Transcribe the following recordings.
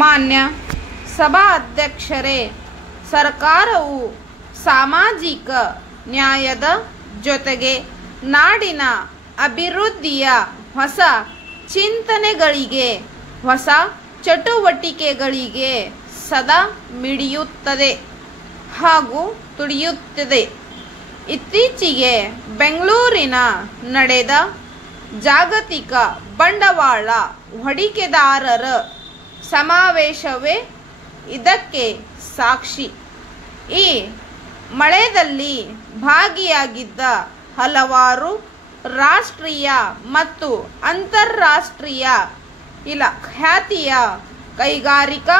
ಮಾನ್ಯ ಸಭಾಧ್ಯಕ್ಷರೇ, ಸರ್ಕಾರವು ಸಾಮಾಜಿಕ ನ್ಯಾಯದ ಜೊತೆಗೆ ನಾಡಿನ ಅಭಿವೃದ್ಧಿಯ ಹೊಸ ಚಿಂತನೆಗಳಿಗೆ, ಹೊಸ ಚಟುವಟಿಕೆಗಳಿಗೆ ಸದಾ ಮಿಡಿಯುತ್ತದೆ ಹಾಗೂ ತುಡಿಯುತ್ತದೆ. ಇತ್ತೀಚೆಗೆ ಬೆಂಗಳೂರಿನ ನಡೆದ ಜಾಗತಿಕ ಬಂಡವಾಳ ಹೂಡಿಕೆದಾರರ ಸಮಾವೇಶವೇ ಇದಕ್ಕೆ ಸಾಕ್ಷಿ. ಈ ಮೇಳದಲ್ಲಿ ಭಾಗಿಯಾಗಿದ್ದ ಹಲವಾರು ರಾಷ್ಟ್ರೀಯ ಮತ್ತು ಅಂತಾರಾಷ್ಟ್ರೀಯ ಖ್ಯಾತಿಯ ಕೈಗಾರಿಕಾ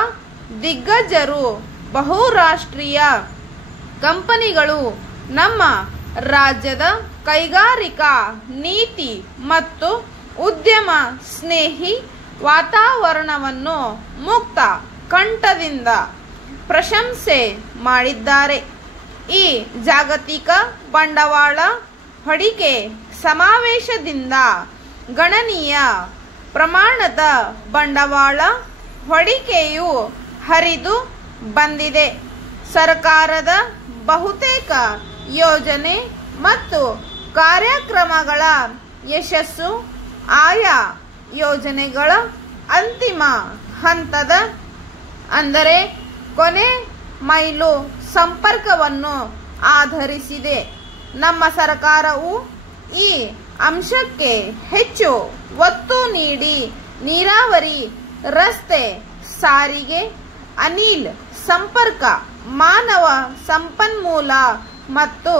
ದಿಗ್ಗಜರು, ಬಹುರಾಷ್ಟ್ರೀಯ ಕಂಪನಿಗಳು ನಮ್ಮ ರಾಜ್ಯದ ಕೈಗಾರಿಕಾ ನೀತಿ ಮತ್ತು ಉದ್ಯಮ ಸ್ನೇಹಿ ವಾತಾವರಣವನ್ನು ಮುಕ್ತ ಕಂಠದಿಂದ ಪ್ರಶಂಸೆ ಮಾಡಿದ್ದಾರೆ. ಈ ಜಾಗತಿಕ ಬಂಡವಾಳ ಹೂಡಿಕೆ ಸಮಾವೇಶದಿಂದ ಗಣನೀಯ ಪ್ರಮಾಣದ ಬಂಡವಾಳ ಹೂಡಿಕೆಯು ಹರಿದು ಬಂದಿದೆ. ಸರ್ಕಾರದ ಬಹುತೇಕ ಯೋಜನೆ ಮತ್ತು ಕಾರ್ಯಕ್ರಮಗಳ ಯಶಸ್ಸು ಆಯಾ ಯೋಜನೆಗಳ ಅಂತಿಮ ಹಂತದ ಅಂದರೆ ಕೊನೆ ಮೈಲು ಸಂಪರ್ಕವನ್ನು ಆಧರಿಸಿದೆ. ನಮ್ಮ ಸರ್ಕಾರವು ಈ ಅಂಶಕ್ಕೆ ಹೆಚ್ಚು ಒತ್ತು ನೀಡಿ ನೀರಾವರಿ, ರಸ್ತೆ, ಸಾರಿಗೆ, ಅನಿಲ ಸಂಪರ್ಕ, ಮಾನವ ಸಂಪನ್ಮೂಲ ಮತ್ತು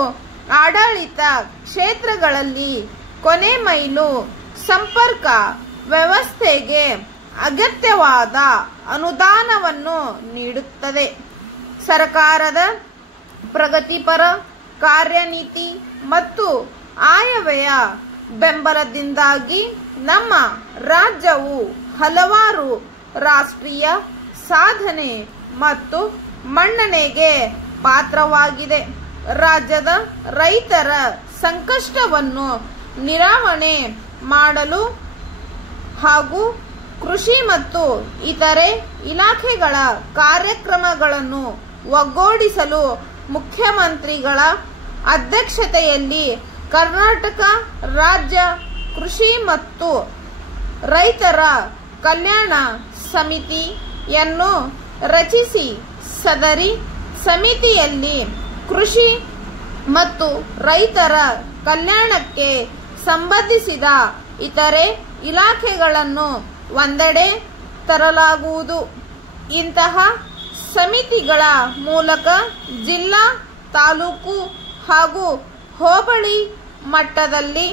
ಆಡಳಿತ ಕ್ಷೇತ್ರಗಳಲ್ಲಿ ಕೊನೆ ಮೈಲು ಸಂಪರ್ಕ ವ್ಯವಸ್ಥೆಗೆ ಅಗತ್ಯವಾದ ಅನುದಾನವನ್ನು ನೀಡುತ್ತದೆ. ಸರ್ಕಾರದ ಪ್ರಗತಿಪರ ಕಾರ್ಯನೀತಿ ಮತ್ತು ಆಯವ್ಯಯ ಬೆಂಬಲದಿಂದಾಗಿ ನಮ್ಮ ರಾಜ್ಯವು ಹಲವಾರು ರಾಷ್ಟ್ರೀಯ ಸಾಧನೆ ಮತ್ತು ಮನ್ನಣೆಗೆ ಪಾತ್ರವಾಗಿದೆ. ರಾಜ್ಯದ ರೈತರ ಸಂಕಷ್ಟವನ್ನು ನಿವಾರಣೆ ಮಾಡಲು ಹಾಗೂ ಕೃಷಿ ಮತ್ತು ಇತರೆ ಇಲಾಖೆಗಳ ಕಾರ್ಯಕ್ರಮಗಳನ್ನು ಒಗ್ಗೂಡಿಸಲು ಮುಖ್ಯಮಂತ್ರಿಗಳ ಅಧ್ಯಕ್ಷತೆಯಲ್ಲಿ ಕರ್ನಾಟಕ ರಾಜ್ಯ ಕೃಷಿ ಮತ್ತು ರೈತರ ಕಲ್ಯಾಣ ಸಮಿತಿಯನ್ನು ರಚಿಸಿ, ಸದರಿ ಸಮಿತಿಯಲ್ಲಿ ಕೃಷಿ ಮತ್ತು ರೈತರ ಕಲ್ಯಾಣಕ್ಕೆ ಸಂಬಂಧಿಸಿದ ಇತರೆ ಇಲಾಖೆಗಳನ್ನು ಒಂದೆಡೆ ತರಲಾಗುವುದು. ಇಂತಹ ಸಮಿತಿಗಳ ಮೂಲಕ ಜಿಲ್ಲಾ, ತಾಲೂಕು ಹಾಗೂ ಹೋಬಳಿ ಮಟ್ಟದಲ್ಲಿ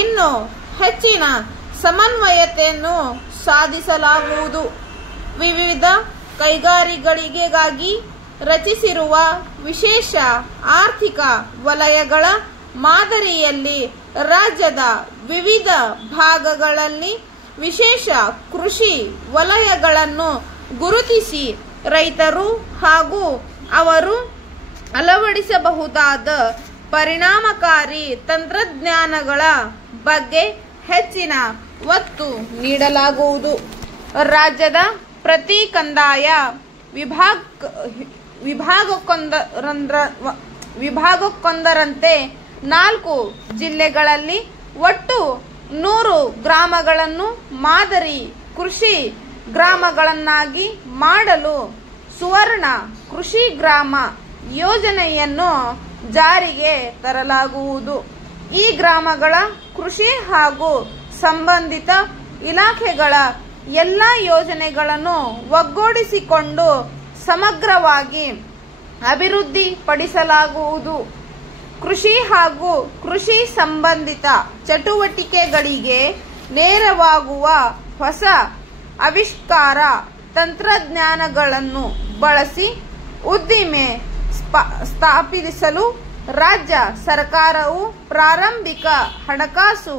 ಇನ್ನೂ ಹೆಚ್ಚಿನ ಸಮನ್ವಯತೆಯನ್ನು ಸಾಧಿಸಲಾಗುವುದು. ವಿವಿಧ ಕೈಗಾರಿಕೆಗಳಿಗಾಗಿ ರಚಿಸಿರುವ ವಿಶೇಷ ಆರ್ಥಿಕ ವಲಯಗಳ ಮಾದರಿಯಲ್ಲಿ ರಾಜ್ಯದ ವಿವಿಧ ಭಾಗಗಳಲ್ಲಿ ವಿಶೇಷ ಕೃಷಿ ವಲಯಗಳನ್ನು ಗುರುತಿಸಿ ರೈತರು ಹಾಗೂ ಅವರು ಅಳವಡಿಸಬಹುದಾದ ಪರಿಣಾಮಕಾರಿ ತಂತ್ರಜ್ಞಾನಗಳ ಬಗ್ಗೆ ಹೆಚ್ಚಿನ ಒತ್ತು ನೀಡಲಾಗುವುದು. ರಾಜ್ಯದ ಪ್ರತಿ ಕಂದಾಯ ವಿಭಾಗಕ್ಕೊಂದರಂತೆ 4 ಜಿಲ್ಲೆಗಳಲ್ಲಿ ಒಟ್ಟು 100 ಗ್ರಾಮಗಳನ್ನು ಮಾದರಿ ಕೃಷಿ ಗ್ರಾಮಗಳನ್ನಾಗಿ ಮಾಡಲು ಸುವರ್ಣ ಕೃಷಿ ಗ್ರಾಮ ಯೋಜನೆಯನ್ನು ಜಾರಿಗೆ ತರಲಾಗುವುದು. ಈ ಗ್ರಾಮಗಳ ಕೃಷಿ ಹಾಗೂ ಸಂಬಂಧಿತ ಇಲಾಖೆಗಳ ಎಲ್ಲ ಯೋಜನೆಗಳನ್ನು ಒಗ್ಗೂಡಿಸಿಕೊಂಡು ಸಮಗ್ರವಾಗಿ ಅಭಿವೃದ್ಧಿಪಡಿಸಲಾಗುವುದು. ಕೃಷಿ ಹಾಗೂ ಕೃಷಿ ಸಂಬಂಧಿತ ಚಟುವಟಿಕೆಗಳಿಗೆ ನೆರವಾಗುವ ಹೊಸ ಆವಿಷ್ಕಾರ ತಂತ್ರಜ್ಞಾನಗಳನ್ನು ಬಳಸಿ ಉದ್ದಿಮೆ ಸ್ಥಾಪಿಸಲು ರಾಜ್ಯ ಸರ್ಕಾರವು ಪ್ರಾರಂಭಿಕ ಹಣಕಾಸು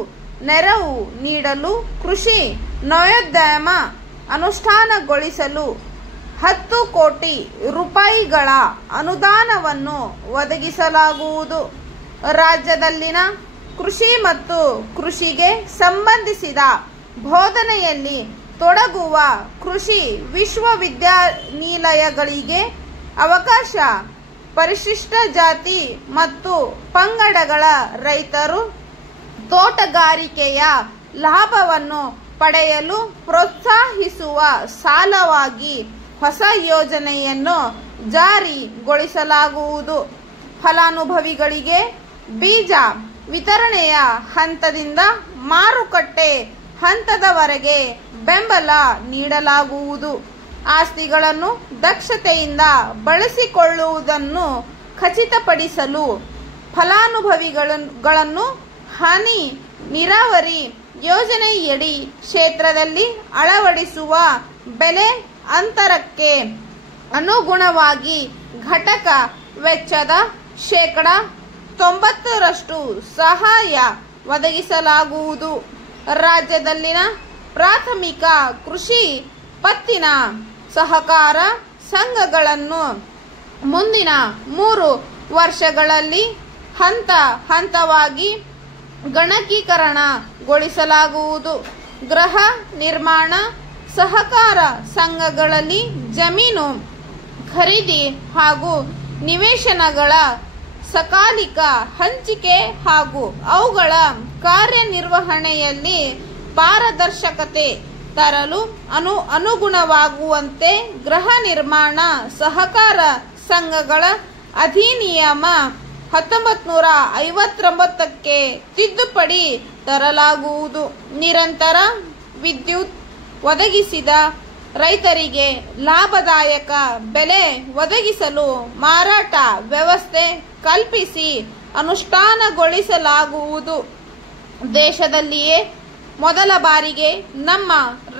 ನೆರವು ನೀಡಲು, ಕೃಷಿ ನವೋದ್ಯಮ ಅನುಷ್ಠಾನಗೊಳಿಸಲು 10 ಕೋಟಿ ರೂಪಾಯಿಗಳ ಅನುದಾನವನ್ನು ಒದಗಿಸಲಾಗುವುದು. ರಾಜ್ಯದಲ್ಲಿನ ಕೃಷಿ ಮತ್ತು ಕೃಷಿಗೆ ಸಂಬಂಧಿಸಿದ ಬೋಧನೆಯಲ್ಲಿ ತೊಡಗುವ ಕೃಷಿ ವಿಶ್ವವಿದ್ಯಾನಿಲಯಗಳಿಗೆ ಅವಕಾಶ, ಪರಿಶಿಷ್ಟ ಜಾತಿ ಮತ್ತು ಪಂಗಡಗಳ ರೈತರು ತೋಟಗಾರಿಕೆಯ ಲಾಭವನ್ನು ಪಡೆಯಲು ಪ್ರೋತ್ಸಾಹಿಸುವ ಸಾಲವಾಗಿ ಹೊಸ ಯೋಜನೆಯನ್ನು ಜಾರಿಗೊಳಿಸಲಾಗುವುದು. ಫಲಾನುಭವಿಗಳಿಗೆ ಬೀಜ ವಿತರಣೆಯ ಹಂತದಿಂದ ಮಾರುಕಟ್ಟೆ ಹಂತದವರೆಗೆ ಬೆಂಬಲ ನೀಡಲಾಗುವುದು. ಆಸ್ತಿಗಳನ್ನು ದಕ್ಷತೆಯಿಂದ ಬಳಸಿಕೊಳ್ಳುವುದನ್ನು ಖಚಿತಪಡಿಸಲು ಫಲಾನುಭವಿಗಳನ್ನು ಹನಿ ನೀರಾವರಿ ಯೋಜನೆಯಡಿ ಕ್ಷೇತ್ರದಲ್ಲಿ ಅಳವಡಿಸುವ ಬೆಳೆ ಅಂತರಕ್ಕೆ ಅನುಗುಣವಾಗಿ ಘಟಕ ವೆಚ್ಚದ ಶೇಕಡ 90% ಸಹಾಯ ಒದಗಿಸಲಾಗುವುದು. ರಾಜ್ಯದಲ್ಲಿನ ಪ್ರಾಥಮಿಕ ಕೃಷಿ ಪತ್ತಿನ ಸಹಕಾರ ಸಂಘಗಳನ್ನು ಮುಂದಿನ 3 ವರ್ಷಗಳಲ್ಲಿ ಹಂತ ಹಂತವಾಗಿ ಗಣಕೀಕರಣಗೊಳಿಸಲಾಗುವುದು. ಗೃಹ ನಿರ್ಮಾಣ ಸಹಕಾರ ಸಂಘಗಳಲ್ಲಿ ಜಮೀನು ಖರೀದಿ ಹಾಗೂ ನಿವೇಶನಗಳ ಸಕಾಲಿಕ ಹಂಚಿಕೆ ಹಾಗೂ ಅವುಗಳ ಕಾರ್ಯನಿರ್ವಹಣೆಯಲ್ಲಿ ಪಾರದರ್ಶಕತೆ ತರಲು ಅನುಗುಣವಾಗುವಂತೆ ಗೃಹ ನಿರ್ಮಾಣ ಸಹಕಾರ ಸಂಘಗಳ ಅಧಿನಿಯಮ 1959ಕ್ಕೆ ತಿದ್ದುಪಡಿ ತರಲಾಗುವುದು. ನಿರಂತರ ವಿದ್ಯುತ್ ಒದಗಿಸಿದ ರೈತರಿಗೆ ಲಾಭದಾಯಕ ಬೆಲೆ ಒದಗಿಸಲು ಮಾರಾಟ ವ್ಯವಸ್ಥೆ ಕಲ್ಪಿಸಿ ಅನುಷ್ಠಾನಗೊಳಿಸಲಾಗುವುದು. ದೇಶದಲ್ಲಿಯೇ ಮೊದಲ ಬಾರಿಗೆ ನಮ್ಮ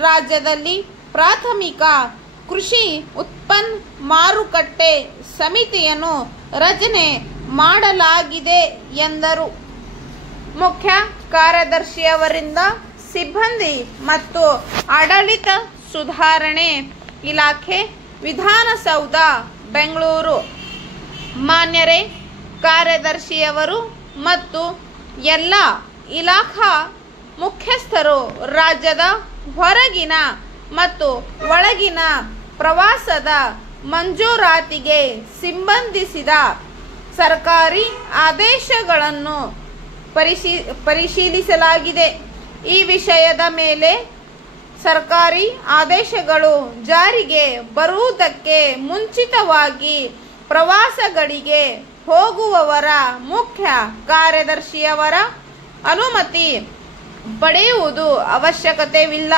ರಾಜ್ಯದಲ್ಲಿ ಪ್ರಾಥಮಿಕ ಕೃಷಿ ಉತ್ಪನ್ನ ಮಾರುಕಟ್ಟೆ ಸಮಿತಿಯನ್ನು ರಚನೆ ಮಾಡಲಾಗಿದೆ ಎಂದರು. ಮುಖ್ಯ ಕಾರ್ಯದರ್ಶಿಯವರಿಂದ ಸಿಬ್ಬಂದಿ ಮತ್ತು ಆಡಳಿತ ಸುಧಾರಣೆ ಇಲಾಖೆ, ವಿಧಾನಸೌಧ, ಬೆಂಗಳೂರು. ಮಾನ್ಯರೇ, ಕಾರ್ಯದರ್ಶಿಯವರು ಮತ್ತು ಎಲ್ಲ ಇಲಾಖಾ ಮುಖ್ಯಸ್ಥರು ರಾಜ್ಯದ ಹೊರಗಿನ ಮತ್ತು ಒಳಗಿನ ಪ್ರವಾಸದ ಮಂಜೂರಾತಿಗೆ ಸಂಬಂಧಿಸಿದ ಸರ್ಕಾರಿ ಆದೇಶಗಳನ್ನು ಪರಿಶೀಲಿಸಲಾಗಿದೆ. ಈ ವಿಷಯದ ಮೇಲೆ ಸರ್ಕಾರಿ ಆದೇಶಗಳು ಜಾರಿಗೆ ಬರುವುದಕ್ಕೆ ಮುಂಚಿತವಾಗಿ ಪ್ರವಾಸಗಳಿಗೆ ಹೋಗುವವರ ಮುಖ್ಯ ಕಾರ್ಯದರ್ಶಿಯವರ ಅನುಮತಿ ಪಡೆಯುವುದು ಅವಶ್ಯಕತೆವಿಲ್ಲ.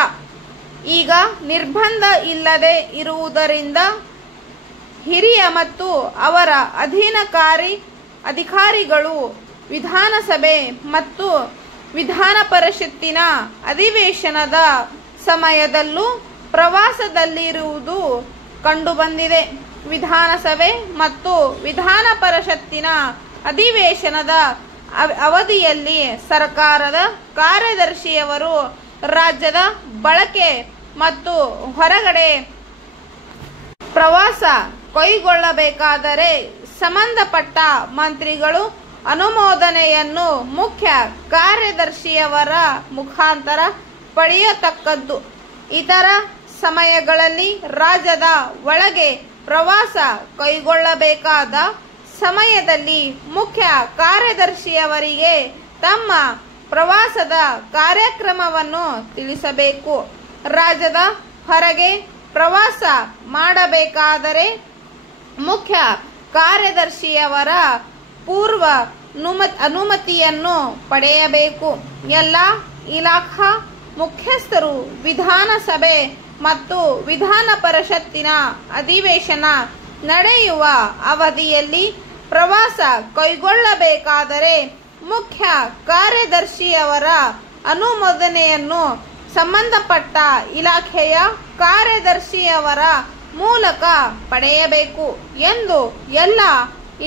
ಈಗ ನಿರ್ಬಂಧ ಇಲ್ಲದೆ ಇರುವುದರಿಂದ ಹಿರಿಯ ಮತ್ತು ಅವರ ಅಧಿಕಾರಿಗಳು ವಿಧಾನಸಭೆ ಮತ್ತು ವಿಧಾನ ಪರಿಷತ್ತಿನ ಅಧಿವೇಶನದ ಸಮಯದಲ್ಲೂ ಪ್ರವಾಸದಲ್ಲಿರುವುದು ಕಂಡುಬಂದಿದೆ. ವಿಧಾನಸಭೆ ಮತ್ತು ವಿಧಾನ ಪರಿಷತ್ತಿನ ಅಧಿವೇಶನದ ಅವಧಿಯಲ್ಲಿ ಸರ್ಕಾರದ ಕಾರ್ಯದರ್ಶಿಯವರು ರಾಜ್ಯದ ಬಳಕೆ ಮತ್ತು ಹೊರಗಡೆ ಪ್ರವಾಸ ಕೈಗೊಳ್ಳಬೇಕಾದರೆ ಸಂಬಂಧಪಟ್ಟ ಮಂತ್ರಿಗಳು ಅನುಮೋದನೆಯನ್ನು ಮುಖ್ಯ ಕಾರ್ಯದರ್ಶಿಯವರ ಮುಖಾಂತರ ಪಡೆಯತಕ್ಕದ್ದು. ಇತರ ಸಮಯಗಳಲ್ಲಿ ರಾಜ್ಯದ ಒಳಗೆ ಪ್ರವಾಸ ಕೈಗೊಳ್ಳಬೇಕಾದ ಸಮಯದಲ್ಲಿ ಮುಖ್ಯ ಕಾರ್ಯದರ್ಶಿಯವರಿಗೆ ತಮ್ಮ ಪ್ರವಾಸದ ಕಾರ್ಯಕ್ರಮವನ್ನು ತಿಳಿಸಬೇಕು. ರಾಜ್ಯದ ಹೊರಗೆ ಪ್ರವಾಸ ಮಾಡಬೇಕಾದರೆ ಮುಖ್ಯ ಕಾರ್ಯದರ್ಶಿಯವರ ಪೂರ್ವ ಅನುಮತಿಯನ್ನು ಪಡೆಯಬೇಕು. ಎಲ್ಲ ಇಲಾಖಾ ಮುಖ್ಯಸ್ಥರು ವಿಧಾನಸಭೆ ಮತ್ತು ವಿಧಾನ ಪರಿಷತ್ತಿನ ಅಧಿವೇಶನ ನಡೆಯುವ ಅವಧಿಯಲ್ಲಿ ಪ್ರವಾಸ ಕೈಗೊಳ್ಳಬೇಕಾದರೆ ಮುಖ್ಯ ಕಾರ್ಯದರ್ಶಿಯವರ ಅನುಮೋದನೆಯನ್ನು ಸಂಬಂಧಪಟ್ಟ ಇಲಾಖೆಯ ಕಾರ್ಯದರ್ಶಿಯವರ ಮೂಲಕ ಪಡೆಯಬೇಕು ಎಂದು ಎಲ್ಲ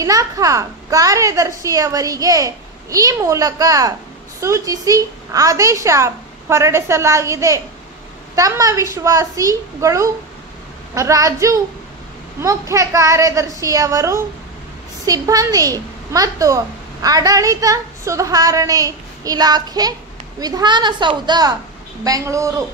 ಇಲಾಖಾ ಕಾರ್ಯದರ್ಶಿಯವರಿಗೆ ಈ ಮೂಲಕ ಸೂಚಿಸಿ ಆದೇಶ ಹೊರಡಿಸಲಾಗಿದೆ. ತಮ್ಮ ವಿಶ್ವಾಸಿಗಳು ರಾಜು, ಮುಖ್ಯ ಕಾರ್ಯದರ್ಶಿಯವರು, ಸಿಬ್ಬಂದಿ ಮತ್ತು ಆಡಳಿತ ಸುಧಾರಣೆ ಇಲಾಖೆ, ವಿಧಾನಸೌಧ, ಬೆಂಗಳೂರು.